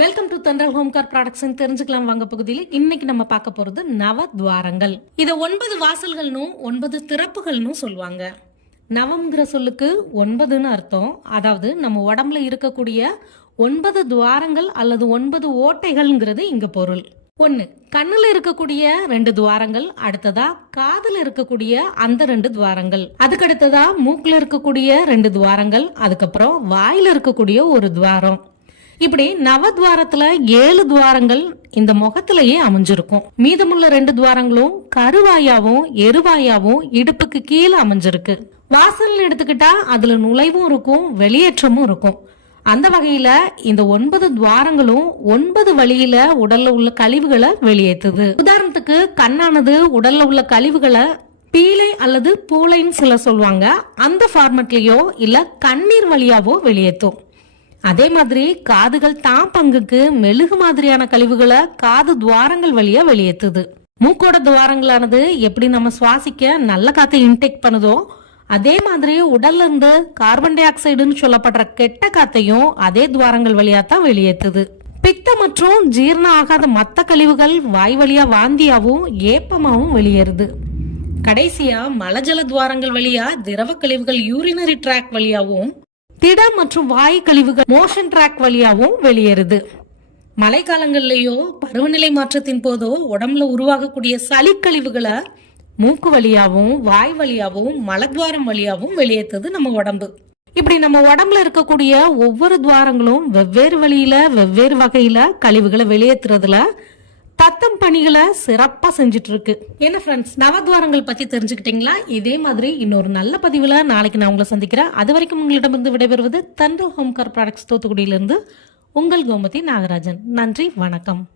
Welcome to dantal home car products தெரிஞ்சுக்கலாம் வாங்க பகுதியில். இன்னைக்கு நம்ம பார்க்க போறது நவ துவாரங்கள் இத ஒன்பது வாசல்கள்னும் ஒன்பது திறப்புகள்னும் சொல்லுவாங்க. நவம்ங்கிற சொல்லுக்கு ஒன்பதுன்னு அர்த்தம். அதாவது நம்ம உடம்புல இருக்கக்கூடிய ஒன்பது துவாரங்கள் அல்லது ஒன்பது ஓட்டைகள்ங்கிறது இங்க பொருள். ஒன்னு கண்ணுல இருக்கக்கூடிய ரெண்டு துவாரங்கள் அடுத்ததா காதில் இருக்கக்கூடிய அந்த ரெண்டு துவாரங்கள். அதுக்கு அடுத்ததா மூக்குல இருக்கக்கூடிய ரெண்டு துவாரங்கள் அதுக்கப்புறம் வாயில இருக்கக்கூடிய ஒரு துவாரம். இப்படி நவத்வாரத்துல ஏழு துவாரங்கள் இந்த முகத்திலேயே அமைஞ்சிருக்கும். மீதமுள்ள ரெண்டு துவாரங்களும் கருவாயாவும் எருவாயாவும் இடுப்புக்கு கீழே அமைஞ்சிருக்கு. வாசல் எடுத்துக்கிட்டா அதுல நுழைவும் இருக்கும் வெளியேற்றமும் இருக்கும். அந்த வகையில இந்த ஒன்பது துவாரங்களும் ஒன்பது வழியில உடல்ல உள்ள கழிவுகளை வெளியேற்றுது. உதாரணத்துக்கு கண்ணானது உடல்ல உள்ள கழிவுகளை பீலை அல்லது பூளைன்னு சில சொல்லுவாங்க. அந்த ஃபார்மட்லயோ இல்ல கண்ணீர் வழியாவோ வெளியேற்றும். அதே மாதிரி காதுகள் தான் பங்குக்கு மெழுகு மாதிரியான கழிவுகளை காது துவாரங்கள் வழியா வெளியேற்றுது மூக்கோட துவாரங்களானது எப்படி நம்ம சுவாசிக்க நல்ல காத்தை இன்டேக் பண்ணுதோ அதே மாதிரி உடல்ல இருந்து கார்பன் டை ஆக்சைடுன்னு சொல்லப்படுற கெட்ட காத்தையும் அதே துவாரங்கள் வழியா தான் வெளியேற்றுது பித்த மற்றும் ஜீரணம் ஆகாத மத்த கழிவுகள் வாய் வழியா வாந்தியாவும் ஏப்பமாவும் வெளியேறுது. கடைசியா மலஜல துவாரங்கள் வழியா திரவ கழிவுகள் யூரினரி ட்ராக் வழியாவும் திட மற்றும் வாயு கழிவுகள் மோஷன் ட்ராக் வழியாகவும் வெளியேறுது. மழைக்காலங்கள்லயோ பருவநிலை மாற்றத்தின் போதோ உடம்புல உருவாகக்கூடிய சளி கழிவுகளை மூக்கு வழியாகவும் வாய் வழியாகவும் மலத்வாரம் வழியாகவும் வெளியேற்றுது நம்ம உடம்பு. இப்படி நம்ம உடம்புல இருக்கக்கூடிய ஒவ்வொரு துவாரங்களும் வெவ்வேறு வழியில வெவ்வேறு வகையில கழிவுகளை வெளியேற்றுறதுல தத்தம் பணிகளை சிறப்பா செஞ்சுட்டு இருக்கு என்ன ஃப்ரெண்ட்ஸ் நவத்வாரங்கள் பத்தி தெரிஞ்சுக்கிட்டீங்களா? இதே மாதிரி இன்னொரு நல்ல பதிவுல நாளைக்கு நான் உங்களை சந்திக்கிறேன். அது வரைக்கும் உங்களிடமிருந்து விடைபெறுவது தண்டல் ஹோம் கார் ப்ராடக்ட்ஸ் தூத்துக்குடியிலிருந்து உங்கள் கோமதி நாகராஜன். நன்றி வணக்கம்.